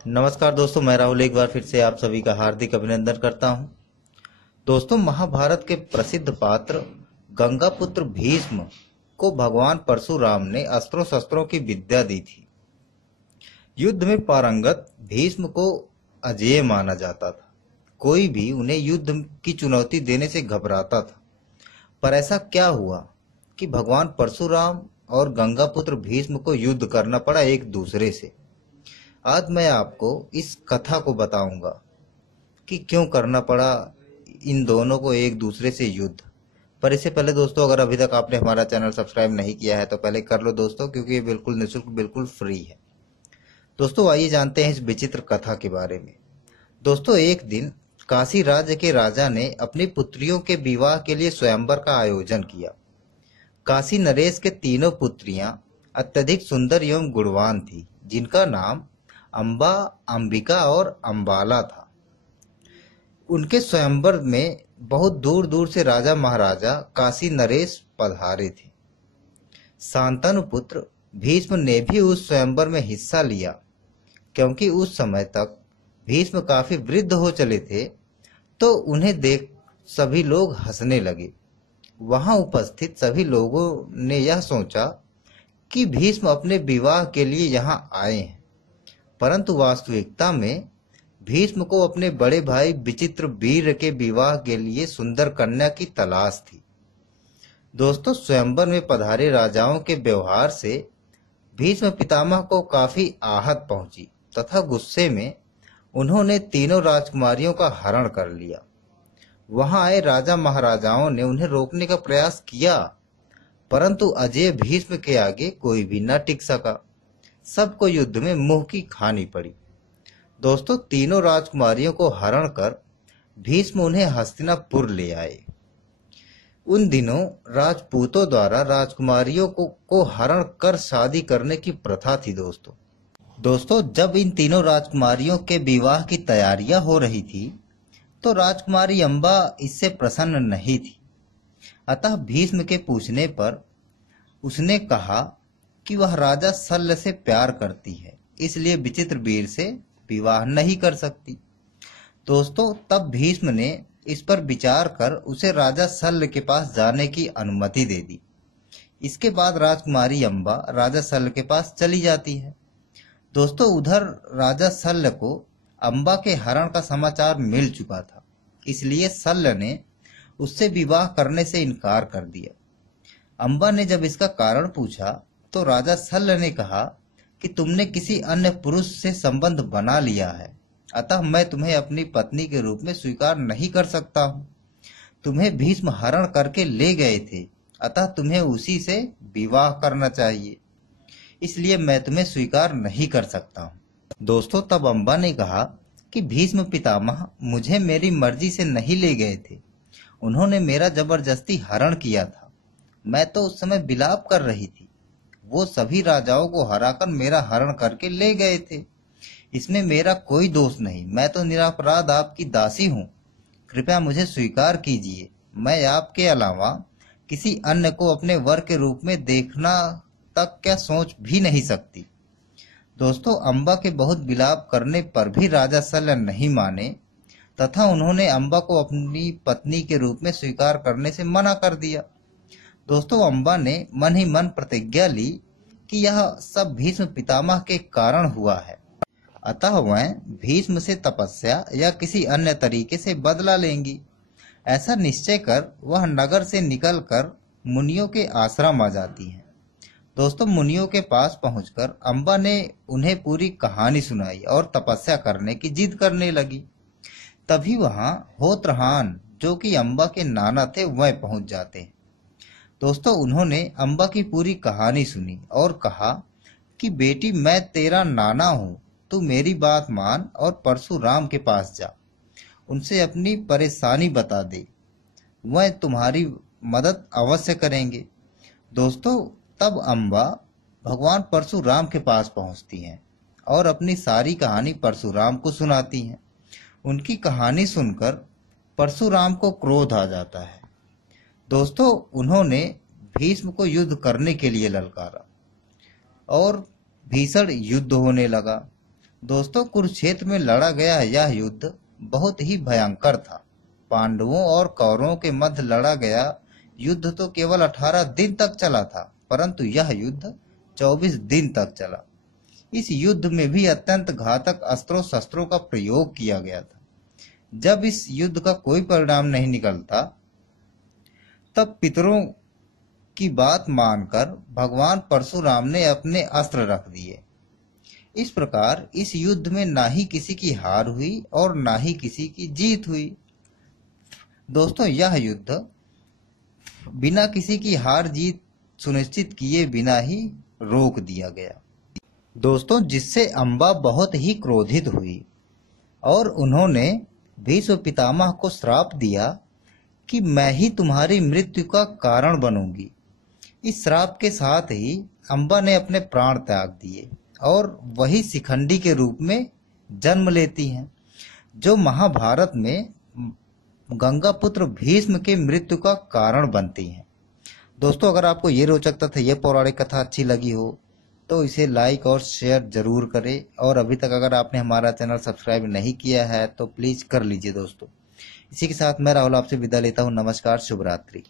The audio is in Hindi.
नमस्कार दोस्तों, मैं राहुल एक बार फिर से आप सभी का हार्दिक अभिनंदन करता हूं। दोस्तों, महाभारत के प्रसिद्ध पात्र गंगापुत्र भीष्म को भगवान परशुराम ने अस्त्रों शस्त्रों की विद्या दी थी। युद्ध में पारंगत भीष्म को अजेय माना जाता था। कोई भी उन्हें युद्ध की चुनौती देने से घबराता था। पर ऐसा क्या हुआ कि भगवान परशुराम और गंगापुत्र भीष्म को युद्ध करना पड़ा एक दूसरे से। आज मैं आपको इस कथा को बताऊंगा कि क्यों करना पड़ा इन दोनों को एक दूसरे से युद्ध। पर इससे पहले दोस्तों, अगर अभी तक आपने हमारा चैनल सब्सक्राइब नहीं किया है तो पहले कर लो दोस्तों, क्योंकि ये बिल्कुल निःशुल्क, बिल्कुल फ्री है। दोस्तों, आइए जानते हैं इस विचित्र कथा के बारे में। दोस्तों, एक दिन काशी राज्य के राजा ने अपनी पुत्रियों के विवाह के लिए स्वयंवर का आयोजन किया। काशी नरेश के तीनों पुत्रियां अत्यधिक सुंदर एवं गुणवान थी, जिनका नाम अंबा, अंबिका और अंबाला था। उनके स्वयंवर में बहुत दूर दूर से राजा महाराजा काशी नरेश पधारे थे। शांतनु पुत्र भीष्म ने भी उस स्वयंवर में हिस्सा लिया, क्योंकि उस समय तक भीष्म काफी वृद्ध हो चले थे, तो उन्हें देख सभी लोग हंसने लगे। वहां उपस्थित सभी लोगों ने यह सोचा कि भीष्म अपने विवाह के लिए यहाँ आए हैं, परंतु वास्तविकता में भीष्म को अपने बड़े भाई विचित्र वीर के विवाह के लिए सुंदर कन्या की तलाश थी। दोस्तों, स्वयंवर में पधारे राजाओं के व्यवहार से भीष्म पितामह को काफी आहत पहुंची तथा गुस्से में उन्होंने तीनों राजकुमारियों का हरण कर लिया। वहां आए राजा महाराजाओं ने उन्हें रोकने का प्रयास किया, परंतु अजय भीष्म के आगे कोई भी न टिक सका। सबको युद्ध में मुंह की खानी पड़ी। दोस्तों, तीनों राजकुमारियों को हरण कर भीष्म उन्हें हस्तिनापुर ले आए। उन दिनों राजपूतों द्वारा राजकुमारियों को हरण कर शादी करने की प्रथा थी। दोस्तों, जब इन तीनों राजकुमारियों के विवाह की तैयारियां हो रही थी, तो राजकुमारी अंबा इससे प्रसन्न नहीं थी। अतः भीष्म के पूछने पर उसने कहा कि वह राजा शल्य से प्यार करती है, इसलिए विचित्र वीर से विवाह नहीं कर सकती। दोस्तों, तब भीष्म ने इस पर विचार कर उसे राजा शल्य के पास जाने की अनुमति दे दी। इसके बाद राजकुमारी अंबा राजा शल्य के पास चली जाती है। दोस्तों, उधर राजा शल्य को अंबा के हरण का समाचार मिल चुका था, इसलिए शल्य ने उससे विवाह करने से इनकार कर दिया। अंबा ने जब इसका कारण पूछा तो राजा शल्य ने कहा कि तुमने किसी अन्य पुरुष से संबंध बना लिया है, अतः मैं तुम्हें अपनी पत्नी के रूप में स्वीकार नहीं कर सकता हूँ। तुम्हें भीष्म हरण करके ले गए थे, अतः तुम्हें उसी से विवाह करना चाहिए, इसलिए मैं तुम्हें स्वीकार नहीं कर सकता हूँ। दोस्तों, तब अंबा ने कहा कि भीष्म पितामह मुझे मेरी मर्जी से नहीं ले गए थे, उन्होंने मेरा जबरदस्ती हरण किया था। मैं तो उस समय विलाप कर रही थी। वो सभी राजाओं को हराकर मेरा हरण करके ले गए थे। इसमें मेरा कोई दोष नहीं। मैं तो निरपराध आपकी दासी हूँ। कृपया मुझे स्वीकार कीजिए। मैं आपके अलावा किसी अन्य को अपने वर के रूप में देखना तक क्या सोच भी नहीं सकती। दोस्तों, अंबा के बहुत विलाप करने पर भी राजा शल्य नहीं माने तथा उन्होंने अंबा को अपनी पत्नी के रूप में स्वीकार करने से मना कर दिया। दोस्तों, अंबा ने मन ही मन प्रतिज्ञा ली कि यह सब भीष्म पितामह के कारण हुआ है, अतः वह भीष्म से तपस्या या किसी अन्य तरीके से बदला लेंगी। ऐसा निश्चय कर वह नगर से निकलकर मुनियों के आश्रम आ जाती हैं। दोस्तों, मुनियों के पास पहुंचकर अंबा ने उन्हें पूरी कहानी सुनाई और तपस्या करने की जिद करने लगी। तभी वहां होत्रहान, जो कि अंबा के नाना थे, वह पहुंच जाते हैं। दोस्तों, उन्होंने अंबा की पूरी कहानी सुनी और कहा कि बेटी, मैं तेरा नाना हूँ, तू मेरी बात मान और परशुराम के पास जा, उनसे अपनी परेशानी बता दे, वह तुम्हारी मदद अवश्य करेंगे। दोस्तों, तब अंबा भगवान परशुराम के पास पहुंचती हैं और अपनी सारी कहानी परशुराम को सुनाती हैं। उनकी कहानी सुनकर परशुराम को क्रोध आ जाता है। दोस्तों, उन्होंने भीष्म को युद्ध करने के लिए ललकारा और भीषण युद्ध होने लगा। दोस्तों, कुरुक्षेत्र में लड़ा गया यह युद्ध बहुत ही भयंकर था। पांडवों और कौरवों के मध्य लड़ा गया युद्ध तो केवल 18 दिन तक चला था, परंतु यह युद्ध 24 दिन तक चला। इस युद्ध में भी अत्यंत घातक अस्त्रों शस्त्रों का प्रयोग किया गया था। जब इस युद्ध का कोई परिणाम नहीं निकलता, तब पितरों की बात मानकर भगवान परशुराम ने अपने अस्त्र रख दिए। इस प्रकार इस युद्ध में ना ही किसी की हार हुई और ना ही किसी की जीत हुई। दोस्तों, यह युद्ध बिना किसी की हार जीत सुनिश्चित किए बिना ही रोक दिया गया। दोस्तों, जिससे अम्बा बहुत ही क्रोधित हुई और उन्होंने भीष्म पितामह को श्राप दिया कि मैं ही तुम्हारी मृत्यु का कारण बनूंगी। इस श्राप के साथ ही अम्बा ने अपने प्राण त्याग दिए और वही शिखंडी के रूप में जन्म लेती हैं, जो महाभारत में गंगा पुत्र भीष्म के मृत्यु का कारण बनती हैं। दोस्तों, अगर आपको ये रोचक तथा ये पौराणिक कथा अच्छी लगी हो तो इसे लाइक और शेयर जरूर करें, और अभी तक अगर आपने हमारा चैनल सब्सक्राइब नहीं किया है तो प्लीज कर लीजिए। दोस्तों, इसी के साथ मैं राहुल आपसे विदा लेता हूँ। नमस्कार, शुभ रात्रि।